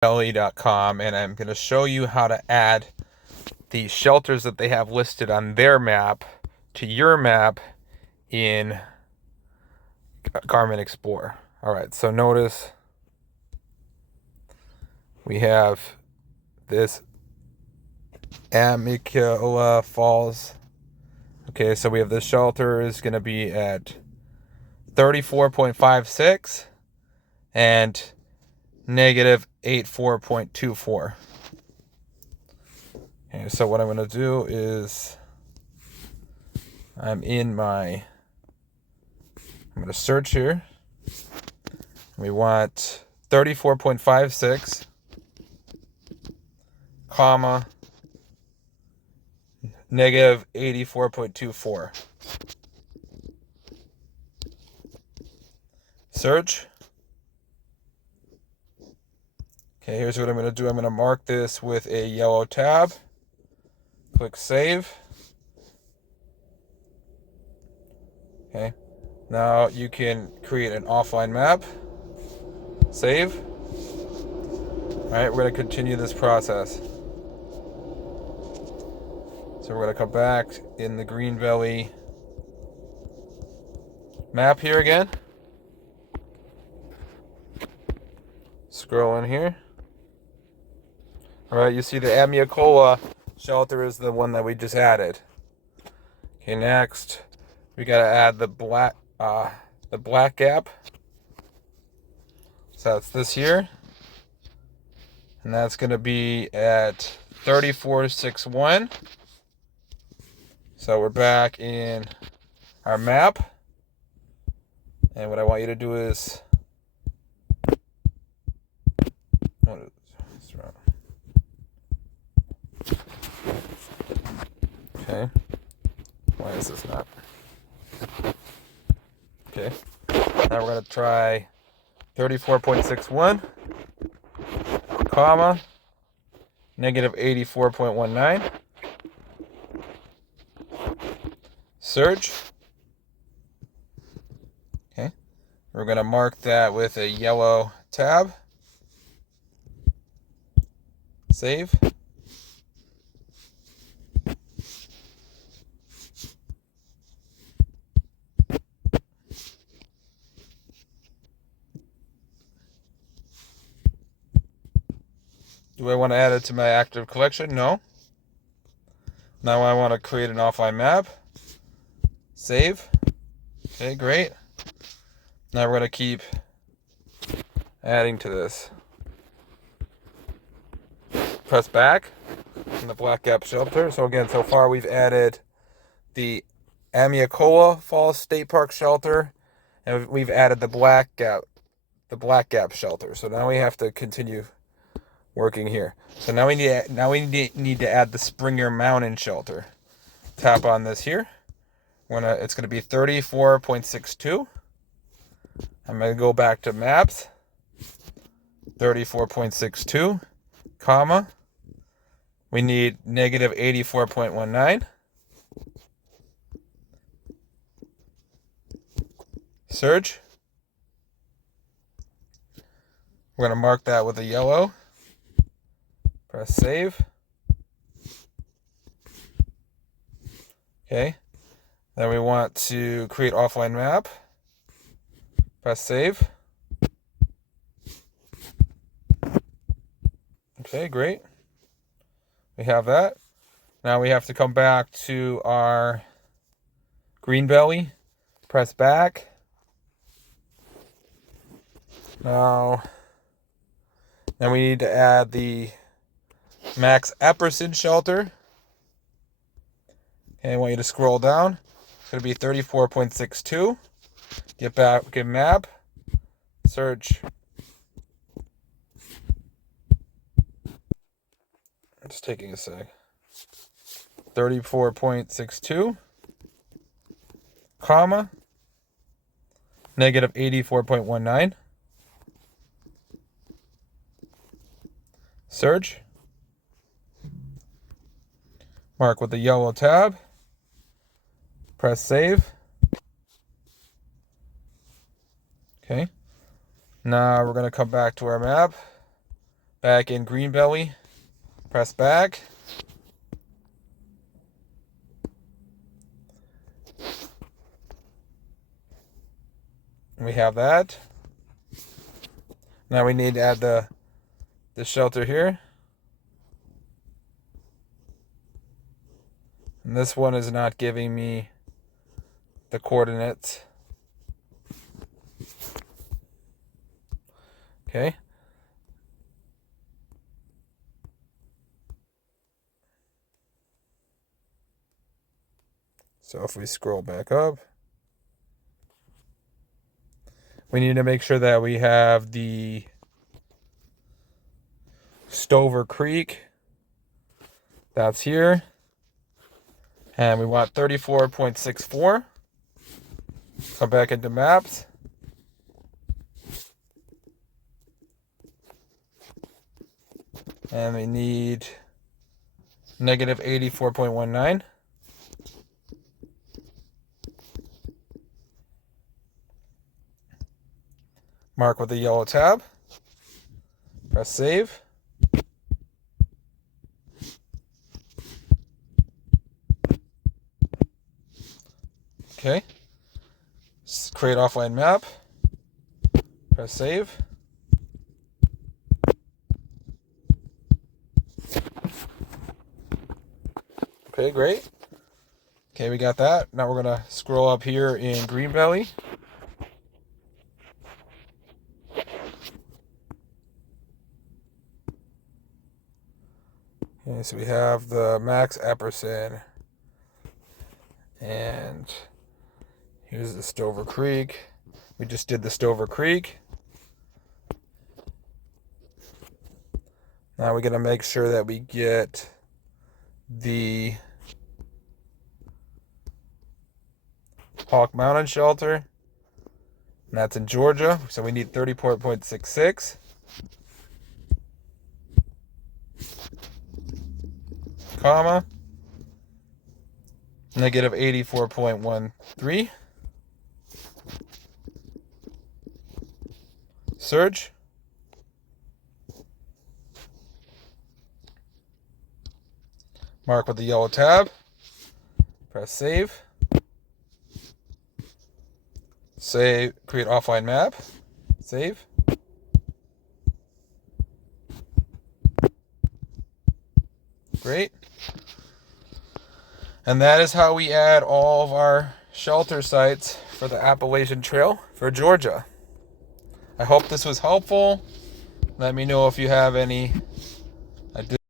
belly.com, and I'm going to show you how to add the shelters that they have listed on their map to your map in Garmin Explore. All right, so notice we have this Amicalola Falls. Okay, so we have this shelter is going to be at 34.56 and negative 84.24. Okay, so what I'm going to do is I'm going to search here. We want 34.56, comma, negative 84.24. Search. Okay, here's what I'm going to do. I'm going to mark this with a yellow tab. Click Save. Okay, now you can create an offline map. Save. Alright, we're going to continue this process. So we're going to come back in the Green Valley map here again. Scroll in here. Alright, you see the Amicalola shelter is the one that we just added. Okay, next we gotta add the black gap. So that's this here. And that's gonna be at 34.61. So we're back in our map. And what I want you to do is okay. Why is this not? Okay. Now we're going to try 34.61, comma, negative 84.19. Search. Okay. We're going to mark that with a yellow tab. Save. Do I want to add it to my active collection? No. Now I want to create an offline map. Save. Okay, great. Now we're going to keep adding to this. Press back in the Black Gap Shelter. So again, so far we've added the Amicalola Falls State Park Shelter, and we've added the Black Gap Shelter. So now we have to continue working here. So now we need to add the Springer Mountain Shelter. Tap on this here. It's gonna be 34.62. I'm gonna go back to maps. 34.62, comma. We need negative 84.19. Search. We're gonna mark that with a yellow. Press save. Okay. Then we want to create offline map. Press save. Okay, great. We have that. Now we have to come back to our Green Valley. Press back. Now we need to add the Max Epperson Shelter. Okay, I want you to scroll down. It's going to be 34.62. Get back, get map. Search. It's taking a sec. 34.62, comma, negative 84.19. Search. Mark with the yellow tab. Press save. Okay. Now we're going to come back to our map. back in Greenbelly. Press back. We have that. Now we need to add the shelter here. And this one is not giving me the coordinates. Okay. So if we scroll back up, we need to make sure that we have the Stover Creek. That's here. And we want 34.64. Come back into maps. And we need negative 84.19. Mark with the yellow tab. Press save. Okay. Create offline map. Press save. Okay, great. Okay, we got that. Now we're going to scroll up here in Greenbelly. Okay, so we have the Max Epperson. And here's the Stover Creek. We just did the Stover Creek. Now we're going to make sure that we get the Hawk Mountain Shelter. And that's in Georgia. So we need 34.66. Comma. Negative 84.13. Search. Mark with the yellow tab. Press save. Save, create offline map. Save. Great. And that is how we add all of our shelter sites for the Appalachian Trail for Georgia. I hope this was helpful. Let me know if you have any